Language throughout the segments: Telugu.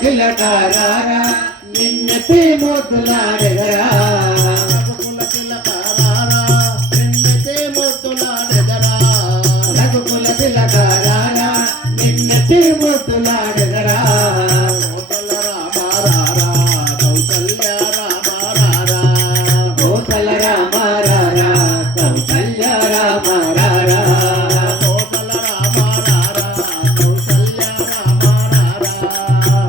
తిలకారారా నిన్నెత్తి ముద్దులాడెదరా రఘుకుల తిలకారారా నిన్నెత్తి ముద్దులాడెదరా రఘుకుల తిలకారారా నిన్నెత్తి ముద్దులాడెదరా కౌసల్య రామారారా కౌసల్య రామారారా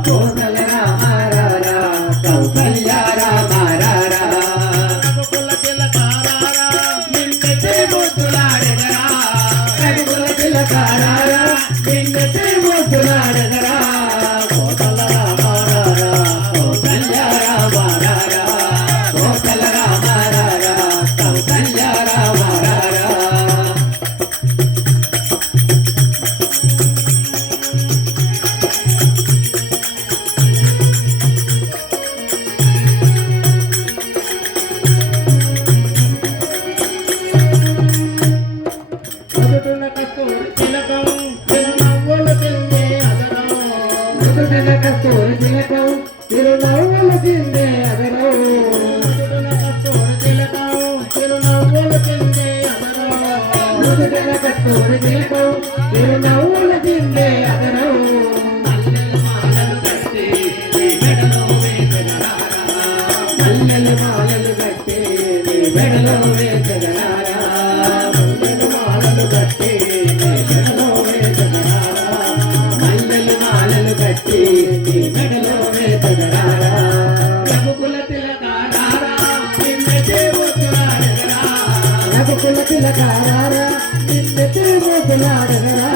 కౌసల్య రామారారా కౌసల్య రామారారా రఘుకుల తిలకారారా నిన్నెత్తి ముద్దులాడెదరా రఘుకుల తిలకారారా నిన్నెత్తి ముద్దులాడెదరా కౌసల్య రామారారా కౌసల్య రామారారా కౌసల్య రామారారా మధుటున కస్తూరి తిలకం చిరునవ్వులు తిందే అదరం మధుటన కస్తూరి తిలకం తిరునవ్వుల తిందే అదరో మధుటున కస్తూరి తిలకం చిరునవ్వులు తిందే అదరం మధుటన కస్తూరి తిలకం తిరునవ్వుల తిందే అదరో మల్లెలు మాలలు కట్టి నీ మెడలో వేసగరారా మల్లెలు మాలలు కట్టి నీ మెడలో వేసగరారా మల్లెలు మాలలు కట్టి నీ మెడలో వేసగరారా రఘుకుల తిలకారారా నిన్నెత్తి ముద్దులాడెదరా రఘుకుల తిలకారారా నిన్నెత్తి ముద్దులాడెదరా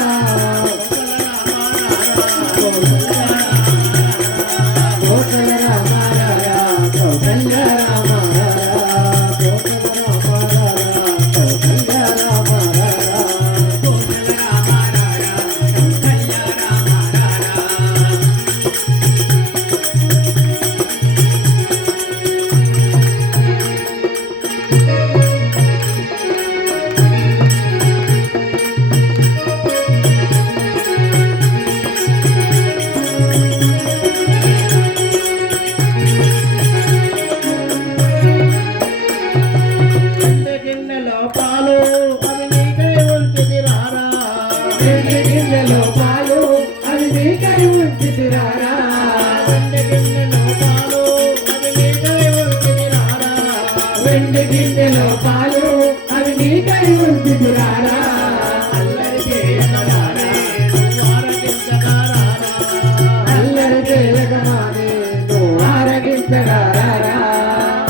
కౌసల్య రామారారా కౌసల్య రామారారా కౌసల్య రామారారా కౌసల్య రామారారా కౌసల్య రామారారా కౌసల్య రామారారా వెండి గిన్నెలో పాలు అవి నీకై ఉంచితిరారా వెండి గిన్నెలో పాలు అవి నీకై ఉంచితిరారా వెండి గిన్నెలో పాలు అవి నీకై ఉంచితిరారా వెండి గిన్నెలో పాలు అవి నీకై ఉంచితిరారా అల్లరి చేయకమానే నువ్వు ఆరగించగారారా అల్లరి చేయకమానే నువ్వు ఆరగించగారారా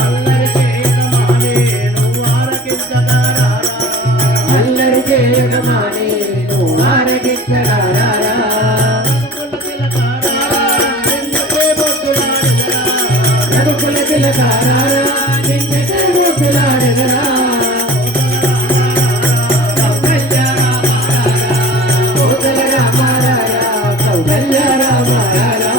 అల్లరి చేయకమానే నువ్వు ఆరగించగారారా అల్లరి చేయకమానే నువ్వు ఆరగించగారారా రఘుకుల తిలకారారా నిన్నెత్తి ముద్దులాడెదరా కౌసల్య రామారారా కౌసల్య రామారారా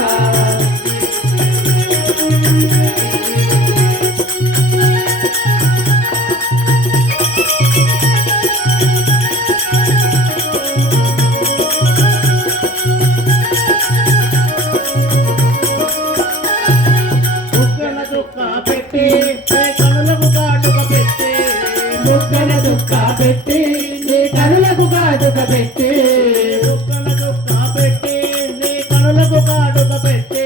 బుగ్గన చుక్క పెట్టి నీ కనులకు కాటుక పెట్టి బుగ్గన చుక్క పెట్టి నీ కనులకు కాటుక పెట్టి బుగ్గన చుక్క పెట్టి నీ కనులకు కాటుక పెట్టి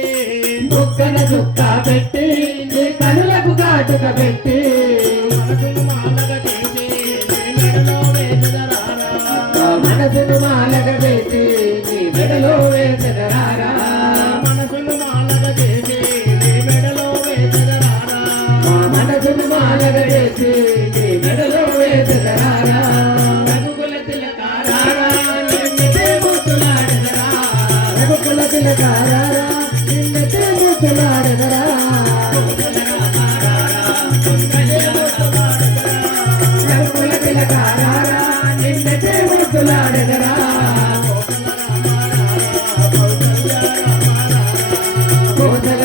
బుగ్గన చుక్క పెట్టి నీ కనులకు కాటుక పెట్టి మనసును మాలగ చేసి నీ మెడలో వేసదరారా మనసును మాలగ వేసి నీ మెడలో వేసగరారా మనసును మాలగ చేసి నీ మెడలో వేసదరారా మనసును మాలగ వేసి నీ మెడలో వేసగరారా రఘుకుల తిలకారారా నిన్నెత్తి ముద్దులాడెదరా రఘుకుల తిలకారారా నిన్నెత్తి ముద్దులాడెదరా రఘుకుల తిలకారారా నిన్నెత్తి ముద్దులాడెదరా కోసల